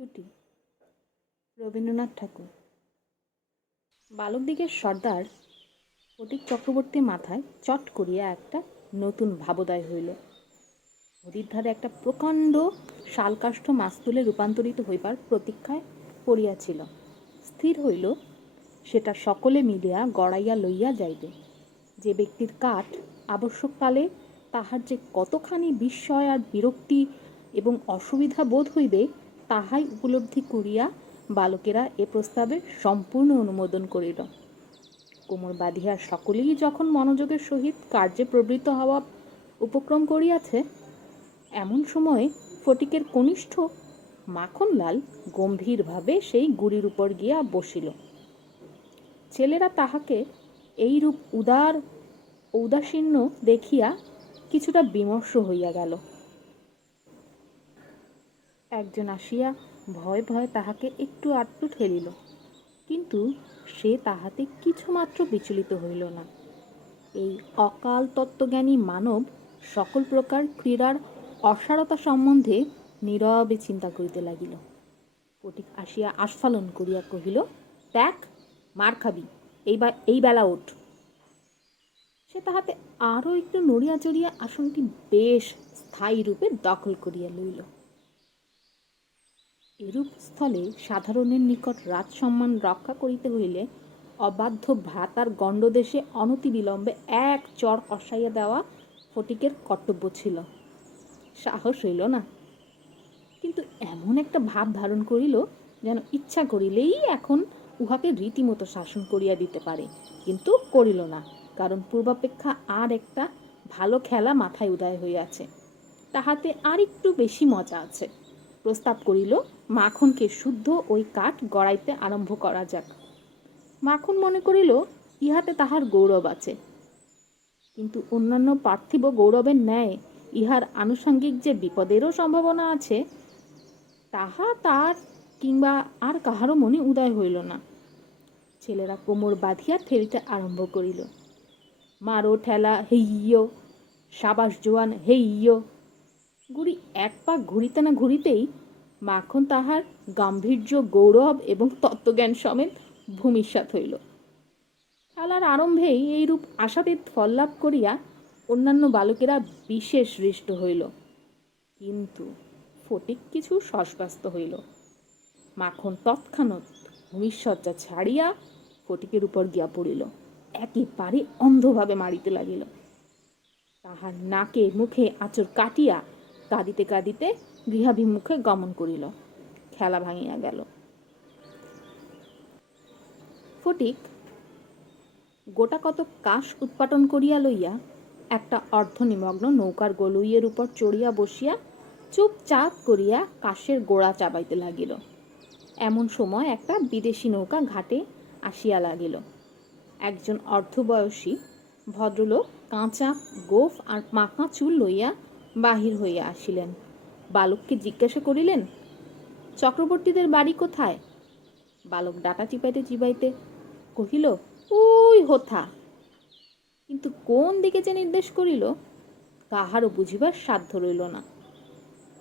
ছুটি। রবীন্দ্রনাথ ঠাকুর। বালকদিগের সর্দার ফটিক চক্রবর্তীর মাথায় চট করিয়া একটা নতুন ভাবোদয় হইল। নদীর ধারে একটা প্রকাণ্ড শালকাষ্ঠ মাস্তুলে রূপান্তরিত হইবার প্রতীক্ষায় পড়িয়াছিল। স্থির হইল সেটা সকলে মিলিয়া গড়াইয়া লইয়া যাইবে। যে ব্যক্তির কাঠ আবশ্যককালে তাহার যে কতখানি বিস্ময় আর বিরক্তি এবং অসুবিধা বোধ হইবে তাহাই উপলব্ধি করিয়া বালকেরা এ প্রস্তাবে সম্পূর্ণ অনুমোদন করিল। কোমর বাঁধিয়া সকলেই যখন মনোযোগের সহিত কার্যে প্রবৃত্ত হওয়া উপক্রম করিয়াছে, এমন সময়ে ফটিকের কনিষ্ঠ মাখনলাল গম্ভীরভাবে সেই গুড়ির উপর গিয়া বসিল। ছেলেরা তাহাকে এইরূপ ঔদাসীন্য দেখিয়া কিছুটা বিমর্ষ হইয়া গেল। একজন আসিয়া ভয়ে ভয়ে তাহাকে একটু আধটু ঠেলিল, কিন্তু সে তাহাতে কিছুমাত্র বিচলিত হইল না। এই অকাল তত্ত্বজ্ঞানী মানব সকল প্রকার ক্রীড়ার অসারতা সম্বন্ধে নীরবে চিন্তা করিতে লাগিল। ফটিক আসিয়া আস্ফালন করিয়া কহিল, দেখ, মার খাবি, এই বেলা ওঠ। সে তাহাতে আরও একটু নড়িয়া চড়িয়া আসনটি বেশ স্থায়ী রূপে দখল করিয়া লইল। এরূপ স্থলে সাধারণের নিকট রাজসম্মান রক্ষা করিতে হইলে অবাধ্য ভ্রাতার গণ্ডদেশে অনতিবিলম্বে এক চড় কষাইয়া দেওয়া ফটিকের কর্তব্য ছিল। সাহস হইল না, কিন্তু এমন একটা ভাব ধারণ করিল যেন ইচ্ছা করিলেই এখন উহাকে রীতিমতো শাসন করিয়া দিতে পারে, কিন্তু করিল না, কারণ পূর্বাপেক্ষা আর একটা ভালো খেলা মাথায় উদয় হইয়াছে, তাহাতে আর একটু বেশি মজা আছে। প্রস্তাব করিল, মাখনকে শুদ্ধ ওই কাঠ গড়াইতে আরম্ভ করা যাক। মাখন মনে করিল ইহাতে তাহার গৌরব আছে, কিন্তু অন্যান্য পার্থিব গৌরবের ন্যায় ইহার আনুষঙ্গিক যে বিপদেরও সম্ভাবনা আছে তাহা তার কিংবা আর কাহারও মনে উদয় হইল না। ছেলেরা কোমর বাঁধিয়া ঠেলিতে আরম্ভ করিল। মারো ঠেলা, হেইয়ো, সাবাস জোয়ান, হেইয়ো। গুড়ি এক পাক ঘুরিতে না ঘুরিতেই মাখন তাহার গাম্ভীর্য, গৌরব এবং তত্ত্বজ্ঞান সমেত ভূমিসাৎ হইল। খেলার আরম্ভেই এইরূপ আশাতীত ফল লাভ করিয়া অন্যান্য বালকেরা বিশেষ হৃষ্ট হইল, কিন্তু ফটিক কিছু সস্বাস্ত হইল। মাখন তৎক্ষণাৎ ভূমিশয্যা ছাড়িয়া ফটিকের উপর গিয়া পড়িল, একেবারে অন্ধভাবে মারিতে লাগিল। তাহার নাকে মুখে আঁচড় কাটিয়া কাঁদিতে কাঁদিতে গৃহাভিমুখে গমন করিল। খেলা ভাঙিয়া গেল। ফটিক গোটা কত কাশ উৎপাটন করিয়া লইয়া একটা অর্ধনিমগ্ন নৌকার গলুইয়ের উপর চড়িয়া বসিয়া চুপচাপ করিয়া কাশের গোড়া চাবাইতে লাগিল। এমন সময় একটা বিদেশি নৌকা ঘাটে আসিয়া লাগিল। একজন অর্ধবয়সী ভদ্রলোক কাঁচা গোঁফ আর পাকা চুল লইয়া বাহির হইয়া আসিলেন। বালককে জিজ্ঞাসা করিলেন, চক্রবর্তীদের বাড়ি কোথায়? বালক ডাটা চিপাইতে চিপাইতে কহিল, ওই হোথা। কিন্তু কোন দিকে যে নির্দেশ করিল কাহারও বুঝিবার সাধ্য রইল না।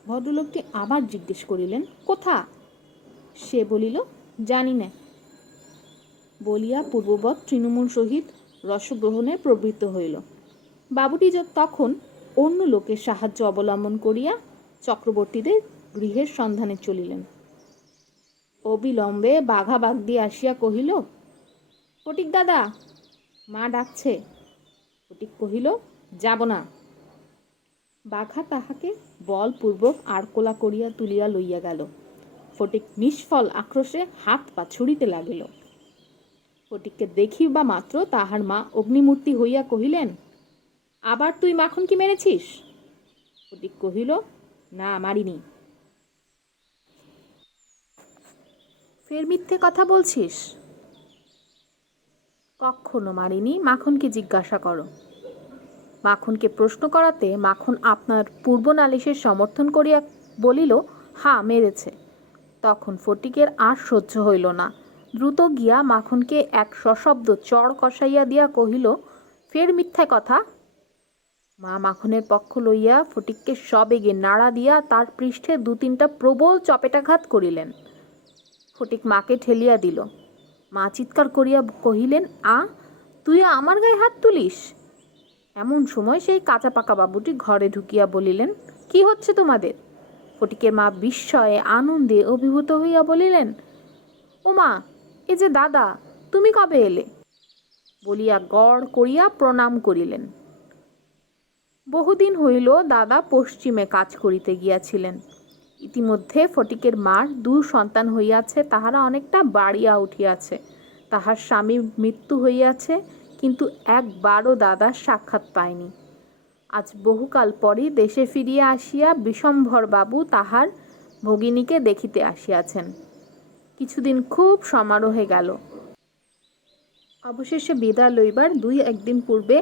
ভদ্রলোকটি আবার জিজ্ঞেস করিলেন, কোথা? সে বলিল, জানি না, বলিয়া পূর্ববৎ তৃণমূল সহিত রসগ্রহণে প্রবৃত্ত হইল। বাবুটি তখন অন্য লোকের সাহায্য অবলম্বন করিয়া চক্রবর্তীদের গৃহের সন্ধানে চলিলেন। অবিলম্বে বাঘা বাগদি আসিয়া কহিল, ফটিক দাদা, মা ডাকছে। ফটিক কহিল, যাব না। বাঘা তাহাকে বলপূর্বক আড়কোলা করিয়া তুলিয়া লইয়া গেল। ফটিক নিষ্ফল আক্রোশে হাত পা ছুড়িতে লাগিল। ফটিককে দেখিবা মাত্র তাহার মা অগ্নিমূর্তি হইয়া কহিলেন, আবার তুই মাখন কি মেরেছিস? ফটিক কহিল, না, মারিনি। ফের মিথ্যে কথা বলছিস? কখনো মারিনি, মাখনকে জিজ্ঞাসা করো। মাখনকে প্রশ্ন করাতে মাখন আপনার পূর্ব নালিশের সমর্থন করিয়া বলিল, হ্যাঁ, মেরেছে। তখন ফটিকের আর সহ্য হইল না। দ্রুত গিয়া মাখনকে এক সশব্দ চড় কষাইয়া দিয়া কহিল, ফের মিথ্যা কথা। মা মাখনের পক্ষ লইয়া ফটিককে সবেগে নাড়া দিয়া তার পৃষ্ঠে 2-3টা প্রবল চপেটাঘাত করিলেন। ফটিক মাকে ঠেলিয়া দিল। মা চিৎকার করিয়া কহিলেন, তুই আমার গায়ে হাত তুলিস? এমন সময় সেই কাঁচা পাকা বাবুটি ঘরে ঢুকিয়া বলিলেন, কি হচ্ছে তোমাদের? ফটিকের মা বিস্ময়ে আনন্দে অভিভূত হইয়া বলিলেন, ও মা, এ যে দাদা, তুমি কবে এলে? বলিয়া গড় করিয়া প্রণাম করিলেন। বহুদিন হইল দাদা পশ্চিমে কাজ করিতে গিয়াছিলেন। ইতিমধ্যে ফটিকের মার 2 সন্তান হইয়াছে, তাহারা অনেকটা বাড়িয়া উঠিয়াছে। তাহার স্বামীর মৃত্যু হইয়াছে, কিন্তু একবারও দাদার সাক্ষাৎ পায়নি। আজ বহুকাল পরই দেশে ফিরিয়া আসিয়া বিশম্ভর বাবু তাহার ভগিনীকে দেখিতে আসিয়াছেন। কিছুদিন খুব সমারোহে গেল। অবশেষে বিদায় লইবার 2-1 দিন পূর্বে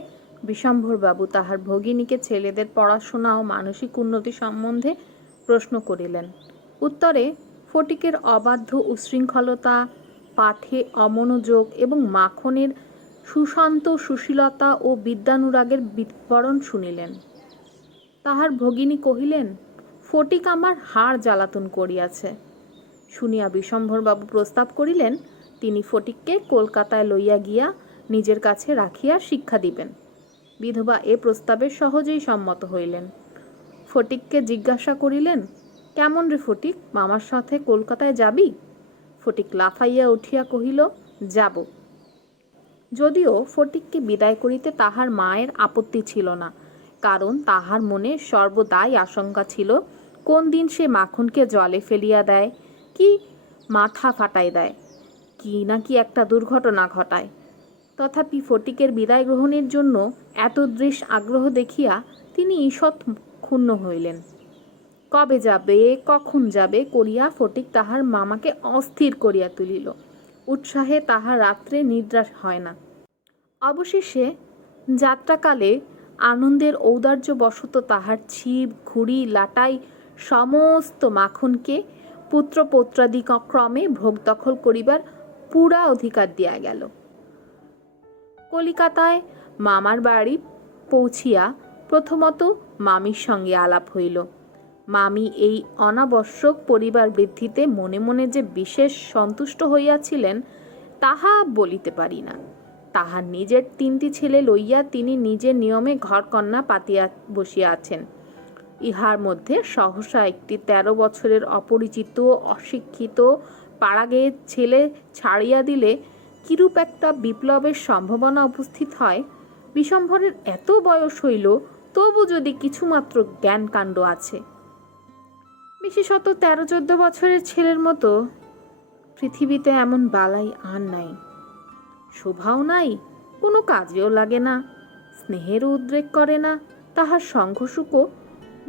বিশম্ভর বাবু তাহার ভগিনীকে ছেলেদের পড়াশোনা ও মানসিক উন্নতি সম্বন্ধে প্রশ্ন করিলেন। উত্তরে ফটিকের অবাধ্য উচ্ছৃঙ্খলতা, পাঠে অমনোযোগ এবং মাখনের সুশান্ত সুশীলতা ও বিদ্যানুরাগের বিবরণ শুনিলেন। তাহার ভগিনী কহিলেন, ফটিক আমার হাড় জ্বালাতন করিয়াছে। শুনিয়া বিশম্ভরবাবু প্রস্তাব করিলেন, তিনি ফটিককে কলকাতায় লইয়া গিয়া নিজের কাছে রাখিয়া শিক্ষা দিবেন। বিধবা এ প্রস্তাবে সহজেই সম্মত হইলেন। ফটিককে জিজ্ঞাসা করিলেন, কেমন রে ফটিক, মামার সাথে কলকাতায় যাবি? ফটিক লাফাইয়া উঠিয়া কহিল, যাব। যদিও ফটিককে বিদায় করিতে তাহার মায়ের আপত্তি ছিল না, কারণ তাহার মনে সর্বদাই আশঙ্কা ছিল কোন দিন সে মাখনকে জলে ফেলিয়া দেয়, কি মাথা ফাটাই দেয়, কি নাকি একটা দুর্ঘটনা ঘটায়। তথাপি ফটিকের বিদায় গ্রহণের জন্য এত দৃশ আগ্রহ দেখিয়া তিনি ঈষৎ ক্ষুণ্ণ হইলেন। কবে যাবে, কখন যাবে করিয়া ফটিক তাহার মামাকে অস্থির করিয়া তুলিল। উৎসাহে তাহার রাত্রে নিদ্রা হয় না। অবশেষে যাত্রাকালে আনন্দের ঔদার্যবশত তাহার ছিপ, ঘুড়ি, লাটাই সমস্ত মাখনকে পুত্রপৌত্রাদি ক্রমে ভোগ দখল করিবার পুরা অধিকার দিয়া গেল। কলিকাতায় মামার বাড়ি পৌঁছিয়া প্রথমত মামির সঙ্গে আলাপ হইল। মামি এই অনাবশ্যক পরিবার বৃদ্ধিতে মনে মনে যে বিশেষ সন্তুষ্ট হইয়াছিলেন তাহা বলিতে পারি না। তাহার নিজের 3টি ছেলে লইয়া তিনি নিজের নিয়মে ঘরকন্যা পাতিয়া বসিয়া আছেন। ইহার মধ্যে সহসা একটি 13 বছরের অপরিচিত অশিক্ষিত পাড়াগের ছেলে ছাড়িয়া দিলে কিরূপ একটা বিপ্লবের সম্ভাবনা উপস্থিত হয়। বিশম্ভরের এত বয়স হইল, তবু যদি কিছুমাত্র জ্ঞানকাণ্ড আছে। বিশেষত 13-14 বছরের ছেলের মতো পৃথিবীতে এমন বালাই আর নাই। শোভাও নাই, কোনো কাজেও লাগে না, স্নেহেরও উদ্রেক করে না, তাহার সংঘসুখও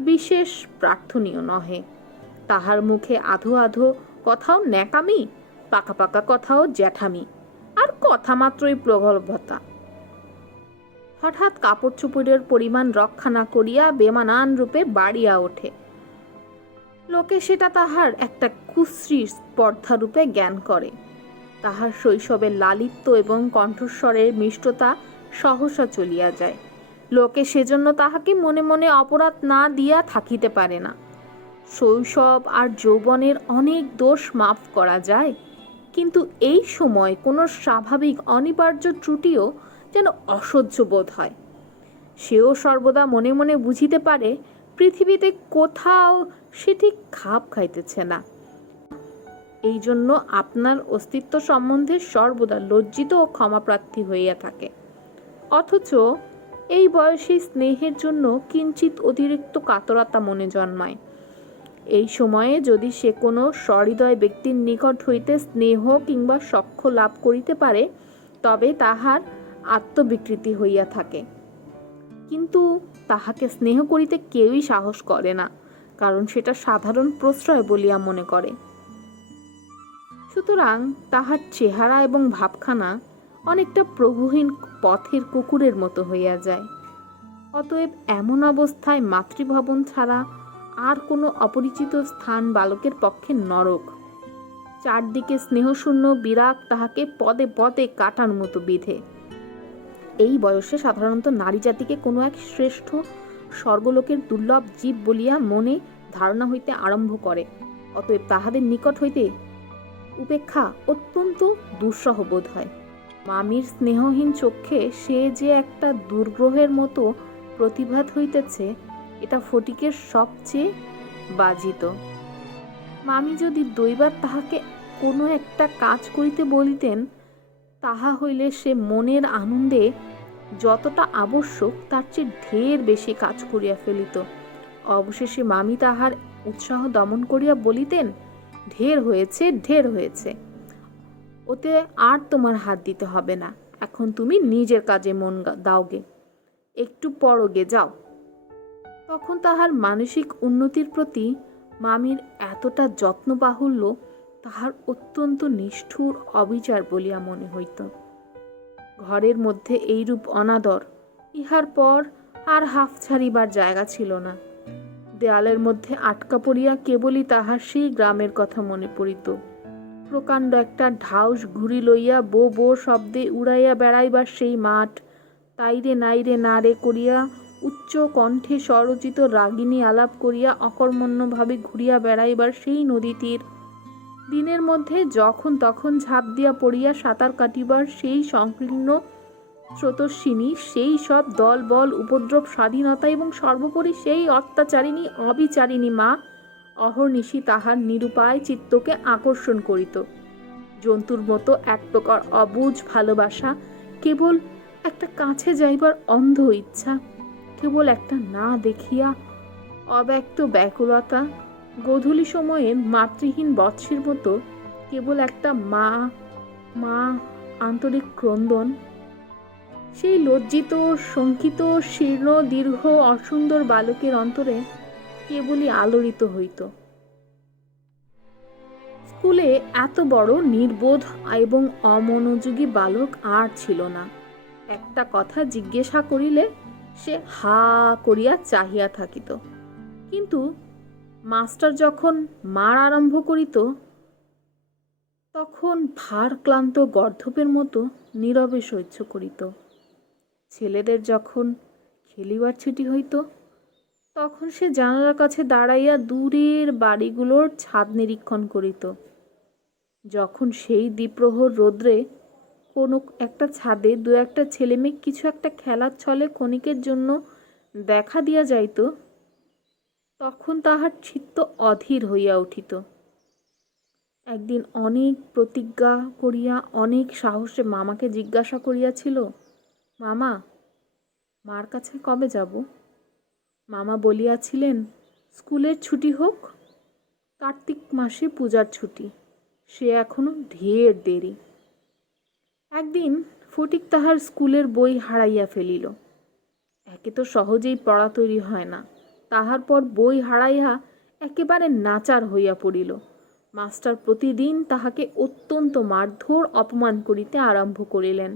বিশেষ প্রার্থনীয় নহে। তাহার মুখে আধো আধো কথাও ন্যাকামি, পাকা পাকা কথাও জ্যাঠামি, আর কথা মাত্রই প্রগল্ভতা। হঠাৎ কাপড় চোপড়ের পরিমাণ রক্ষা না করিয়া বেমানান রূপে বাড়িয়া ওঠে। লোকে সেটা তাহার একটা কুশ্রী স্পর্ধা রূপে জ্ঞান করে। তাহার শৈশবের লালিত্য এবং কণ্ঠস্বরের মিষ্টতা সহসা চলিয়া যায়। লোকে সেজন্য তাহাকে মনে মনে অপরাধ না দিয়া থাকিতে পারে না। শৈশব আর যৌবনের অনেক দোষ মাফ করা যায়, কিন্তু এই সময় কোনো স্বাভাবিক অনিবার্য ত্রুটিও যেন অসহ্য বোধ হয়। সেও সর্বদা মনে মনে বুঝিতে পারে পৃথিবীতে কোথাও সে ঠিক খাপ খাইতেছে না। এই জন্য আপনার অস্তিত্ব সম্বন্ধে সর্বদা লজ্জিত ও ক্ষমাপ্রার্থী হইয়া থাকে। অথচ এই বয়সে স্নেহের জন্য কিঞ্চিত অতিরিক্ত কাতরতা মনে জন্মায়। এই সময়ে যদি সে কোনো সহৃদয় ব্যক্তির নিকট হইতে স্নেহ কিংবা সখ্য লাভ করিতে পারে, তবে তাহার আত্মবিকৃতি হইয়া থাকে। কিন্তু তাহাকে স্নেহ করিতে কেউই সাহস করে না, কারণ সেটা সাধারণ প্রশ্রয় বলিয়া মনে করে। সুতরাং তাহার চেহারা এবং ভাবখানা অনেকটা প্রভুহীন পথের কুকুরের মতো হইয়া যায়। অতএব এমন অবস্থায় মাতৃভবন ছাড়া আর কোনো অপরিচিত স্থান বালকের পক্ষে নরক। চারদিকে স্নেহশূন্য বিরাগ তাহাকে পদে পদে কাটার মতো বিধে। এই বয়সে সাধারণত নারী জাতিকে কোনো এক শ্রেষ্ঠ স্বর্গলোকের দুর্লভ জীব বলিয়া মনে ধারণা হইতে আরম্ভ করে। অতএব তাহাদের নিকট হইতে উপেক্ষা অত্যন্ত দুঃসহ বোধ হয়। মামির স্নেহহীন চক্ষে সে যে একটা দুর্গ্রহের মতো প্রতিভাত হইতেছে, এটা ফটিকের সবচেয়ে বাজিত। মামি যদি দৈবাৎ তাহাকে কোনো একটা কাজ করিতে বলিতেন, তাহা হইলে সে মনের আনন্দে যতটা আবশ্যক তার চেয়ে ঢের বেশি কাজ করিয়া ফেলিত। অবশেষে মামি তাহার উৎসাহ দমন করিয়া বলিতেন, ঢের হয়েছে, ঢের হয়েছে, ওতে আর তোমার হাত দিতে হবে না। এখন তুমি নিজের কাজে মন দাওগে, একটু পরগে যাও। তখন তাহার মানসিক উন্নতির প্রতি মামির এতটা যত্ন বাহুল্য তাহার অত্যন্ত নিষ্ঠুর অবিচার বলিয়া মনে হইত। ঘরের মধ্যে এইরূপ অনাদর ইহার পর আর হাফ ছাড়িবার জায়গা ছিল না। দেয়ালের মধ্যে আটকা পড়িয়া কেবলই তাহার সেই গ্রামের কথা মনে পড়িত। প্রকাণ্ড একটা ঢাউস ঘুড়ি লইয়া বো বো শব্দে উড়াইয়া বেড়াইবার সেই মাঠ, তাইরে নাইরে না রে করিয়া উচ্চ কণ্ঠে স্বরচিত রাগিনী আলাপ করিয়া অকর্মণ্যভাবে ঘুরিয়া বেড়াইবার সেই নদী তীর, দিনের মধ্যে যখন তখন ঝাঁপ দিয়া পড়িয়া সাঁতার কাটিবার সেই সংকীর্ণ স্রোতস্বিনী, সেই সব দল বল উপদ্রব স্বাধীনতা এবং সর্বোপরি সেই অত্যাচারিণী অবিচারিণী মা অহর্নিশি তাহার নিরুপায় চিত্তকে আকর্ষণ করিত। জন্তুর মতো এক প্রকার অবুঝ ভালোবাসা, কেবল একটা কাছে যাইবার অন্ধ ইচ্ছা, কেবল একটা না দেখিয়া অব্যক্ত ব্যাকুলতা, গোধূলি সময়ের মাতৃহীন বৎসের মতো কেবল একটা মা মা আন্তরিক ক্রন্দন, সেই লজ্জিত শঙ্কিত শীর্ণ দীর্ঘ অসুন্দর বালকের অন্তরে কেবলই আলোড়িত হইত। স্কুলে এত বড় নির্বোধ এবং অমনোযোগী বালক আর ছিল না। একটা কথা জিজ্ঞাসা করিলে সে হা করিয়া চাহিয়া থাকিত, কিন্তু মাস্টার যখন মার আরম্ভ করিত তখন ভার ক্লান্ত গর্ধপের মতো নীরবে সহ্য করিত। ছেলেদের যখন খেলিবার ছুটি হইত তখন সে জানালার কাছে দাঁড়াইয়া দূরের বাড়িগুলোর ছাদ নিরীক্ষণ করিত। যখন সেই দ্বিপ্রহর রৌদ্রে কোনো একটা ছাদে দু একটা ছেলেমেয়ে কিছু একটা খেলার ছলে ক্ষণিকের জন্য দেখা দিয়া যাইত, তখন তাহার চিত্ত অধীর হইয়া উঠিত। একদিন অনেক প্রতিজ্ঞা করিয়া অনেক সাহসে মামাকে জিজ্ঞাসা করিয়াছিল, মামা, মার কাছে কবে যাব? মামা বলিয়াছিলেন, স্কুলের ছুটি হোক, কার্তিক মাসে পূজার ছুটি, সে এখনো ঢের দেরি। একদিন ফটিক তাহার স্কুলের বই হারাইয়া ফেলিল। একে তো সহজেই পড়া তৈরি হয় না, তাহার পর বই হারাইয়া একেবারে নাচার হইয়া পড়িল। মাস্টার প্রতিদিন তাহাকে অত্যন্ত মারধর অপমান করিতে আরম্ভ করিলেন।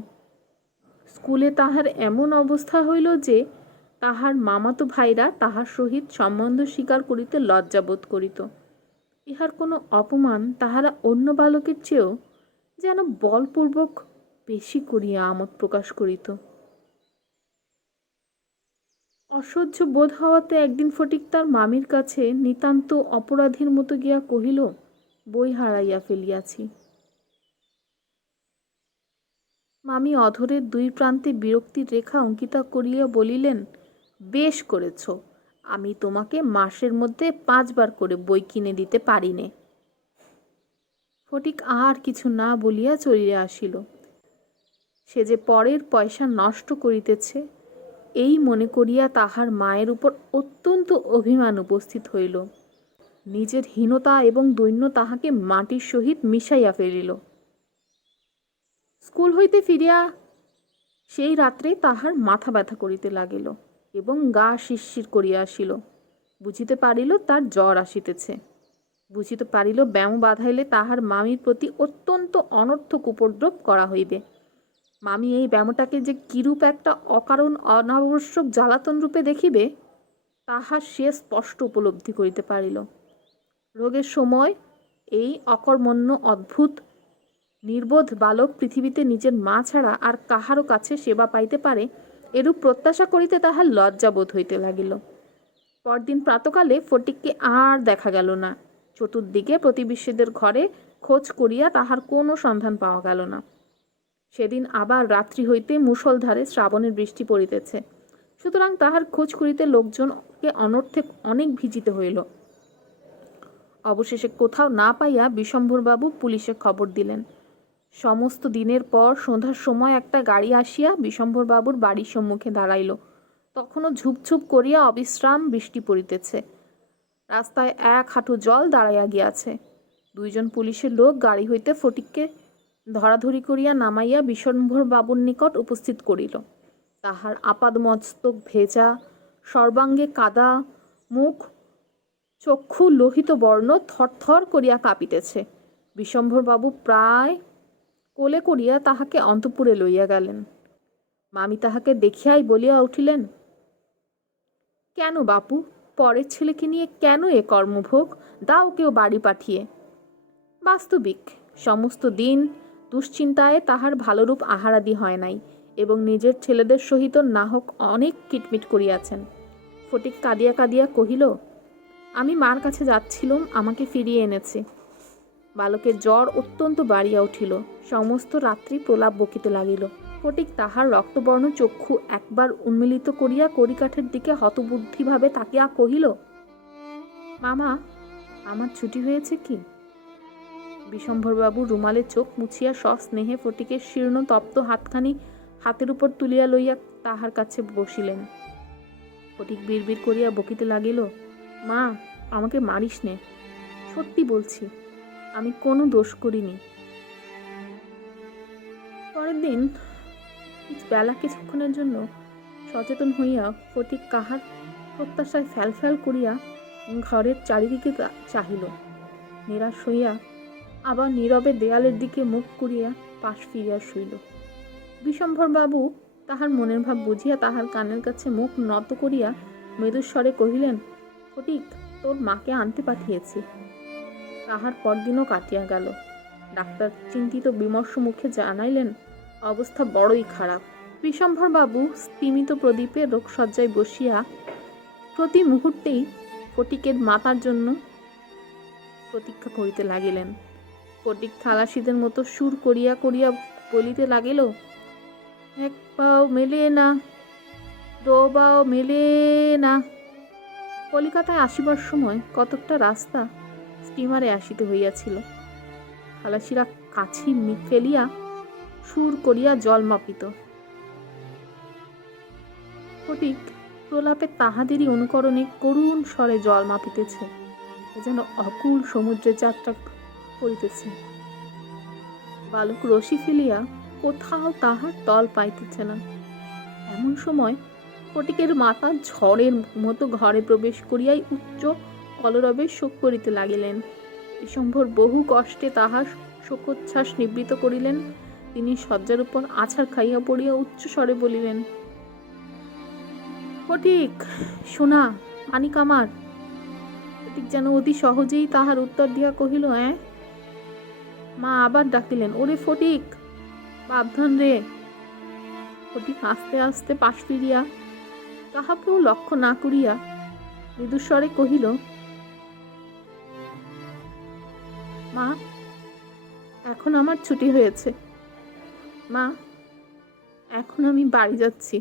স্কুলে তাহার এমন অবস্থা হইল যে তাহার মামাতো ভাইরা তাহার সহিত সম্বন্ধ স্বীকার করিতে লজ্জাবোধ করিত। ইহার কোনো অপমান তাহারা অন্য বালকের চেয়েও যেন বলপূর্বক বেশি করিয়া আমোদ প্রকাশ করিত। অসহ্য বোধ হওয়াতে একদিন ফটিক তার মামির কাছে নিতান্ত অপরাধীর মতো গিয়া কহিল, বই হারাইয়া ফেলিয়াছি। মামি অধরের দুই প্রান্তে বিরক্তির রেখা অঙ্কিতা করিয়া বলিলেন, বেশ করেছ, আমি তোমাকে মাসের মধ্যে 5 বার করে বই কিনে দিতে পারিনে। ফটিক আর কিছু না বলিয়া চলিয়া আসিল। সে যে পরের পয়সা নষ্ট করিতেছে এই মনে করিয়া তাহার মায়ের উপর অত্যন্ত অভিমান উপস্থিত হইল। নিজের হীনতা এবং দৈন্য তাহাকে মাটির সহিত মিশাইয়া ফেলিল। স্কুল হইতে ফিরিয়া সেই রাত্রে তাহার মাথা ব্যথা করিতে লাগিল এবং গা শিরশির করিয়া আসিল। বুঝিতে পারিল তার জ্বর আসিতেছে। বুঝিতে পারিল ব্যায়াম বাঁধাইলে তাহার মামির প্রতি অত্যন্ত অনর্থক উপদ্রব করা হইবে। মামি এই ব্যায়ামটাকে যে কিরূপ একটা অকারণ অনাবশ্যক জ্বালাতন রূপে দেখিবে তাহা সে স্পষ্ট উপলব্ধি করিতে পারিল। রোগের সময় এই অকর্মণ্য অদ্ভুত নির্বোধ বালক পৃথিবীতে নিজের মা ছাড়া আর কাহারও কাছে সেবা পাইতে পারে এরূপ প্রত্যাশা করিতে তাহার লজ্জা বোধ হইতে লাগিল। পরদিন প্রাতকালে ফটিককে আর দেখা গেল না। চতুর্দিকে প্রতিবেশীদের ঘরে খোঁজ করিয়া তাহার কোনো সন্ধান পাওয়া গেল না। সেদিন আবার রাত্রি হইতে মুষলধারে শ্রাবণের বৃষ্টি পড়িতেছে, সুতরাং তাহার খোঁজ করিতে লোকজনকে অনর্থে অনেক ভিজিতে হইল। অবশেষে কোথাও না পাইয়া বিশম্ভরবাবু পুলিশে খবর দিলেন। সমস্ত দিনের পর সন্ধ্যার সময় একটা গাড়ি আসিয়া বিশম্ভরবাবুর বাড়ির সম্মুখে দাঁড়াইল। তখনও ঝুপঝুপ করিয়া অবিশ্রাম বৃষ্টি পড়িতেছে। রাস্তায় এক হাঁটু জল দাঁড়াইয়া গিয়াছে। দুইজন পুলিশের লোক গাড়ি হইতে ফটিককে ধরাধরি করিয়া নামাইয়া বিশম্ভরবাবুর নিকট উপস্থিত করিল। তাহার আপাদমস্তক ভেজা, সর্বাঙ্গে কাদা, মুখ চক্ষু লোহিত বর্ণ থরথর করিয়া কাঁপিতেছে। বিশম্ভরবাবু প্রায় কোলে করিয়া তাহাকে অন্তঃপুরে লইয়া গেলেন। মামি তাহাকে দেখিয়াই বলিয়া উঠিলেন, কেন বাপু, পরের ছেলেকে নিয়ে কেন এ কর্মভোগ? দাও কেউ বাড়ি পাঠিয়ে। বাস্তবিক সমস্ত দিন দুশ্চিন্তায় তাহার ভালোরূপ আহারাদি হয় নাই এবং নিজের ছেলেদের সহিত নাহক অনেক কিটমিট করিয়াছেন। ফটিক কাঁদিয়া কাঁদিয়া কহিল, আমি মার কাছে যাচ্ছিলুম, আমাকে ফিরিয়ে এনেছে। বালকের জ্বর অত্যন্ত বাড়িয়া উঠিল, সমস্ত রাত্রি প্রলাপ বকিতে লাগিল। ফটিক তাহার রক্তবর্ণ চক্ষু একবার উন্মিলিত করিয়া কড়িকাঠের দিকে হতবুদ্ধিভাবে তাকিয়া কহিল, মামা, আমার ছুটি হয়েছে কি? বিশম্ভরবাবু রুমালে চোখ মুছিয়া সস্নেহে ফটিকের শীর্ণ তপ্ত হাতখানি হাতের উপর তুলিয়া লইয়া তাহার কাছে বসিলেন। ফটিক বিড়বিড় করিয়া বকিতে লাগিল, মা, আমাকে মারিস নে, সত্যি বলছি, আমি কোনো দোষ করিনি। পরের দিন বেলা কিছুক্ষণের জন্য সচেতন হইয়া ফটিক কাহার প্রত্যাশায় ফ্যালফ্যাল করিয়া ঘরের চারিদিকে চাহিল। নিরাশ হইয়া আবার নীরবে দেয়ালের দিকে মুখ করিয়া পাশ ফিরিয়া শুইল। বিশম্ভরবাবু তাহার মনের ভাব বুঝিয়া তাহার কানের কাছে মুখ নত করিয়া মৃদুস্বরে কহিলেন, ফটিক, তোর মাকে আনতে পাঠিয়েছি। তাহার পরদিনও কাটিয়া গেল। ডাক্তার চিন্তিত বিমর্ষ মুখে জানাইলেন, অবস্থা বড়ই খারাপ। বিশম্ভরবাবু স্তিমিত প্রদীপে রোগশয্যায় বসিয়া প্রতি মুহূর্তেই ফটিকের মাতার জন্য প্রতীক্ষা করিতে লাগিলেন। ফটিক খালাসিদের মতো সুর করিয়া করিয়া বলিতে লাগিল, এক পাও মেলে না, দো পাও মেলে না। কলিকাতায় আসিবার সময় কতকটা রাস্তা স্টিমারে আসিতে হইয়াছিল। খালাসিরা কাছি ফেলিয়া সুর করিয়া জল মাপিত। ফটিক প্রলাপে তাহাদেরই অনুকরণে করুণ স্বরে জল মাপিতেছে, যেন অকুল সমুদ্রে যাত্রা করিতেছে। বালক রশি ফেলিয়া কোথাও তাহার তল পাইতেছে না। এমন সময় ফটিকের মাতা ঝড়ের মতো ঘরে প্রবেশ করিয়াই উচ্চ কলরবে শোক করিতে লাগিলেন। বিশম্ভর বহু কষ্টে তাহার শোকোচ্ছ্বাস নিবৃত করিলেন। তিনি শয্যার উপর আছাড় খাইয়া পড়িয়া উচ্চ স্বরে বলিলেন, ফটিক, শোনা, আনিক আমার। ফটিক যেন অতি সহজেই তাহার উত্তর দিয়া কহিল, হ্যাঁ। মা আবার ডাকিলেন, ওরে ফটিক, বাপধন রে। ফটিক আস্তে আস্তে পাশ ফিরিয়া কাহাকেও লক্ষ্য না করিয়া মৃদুস্বরে কহিল, মা, এখন আমার ছুটি হয়েছে। মা, এখন আমি বাড়ি যাচ্ছি।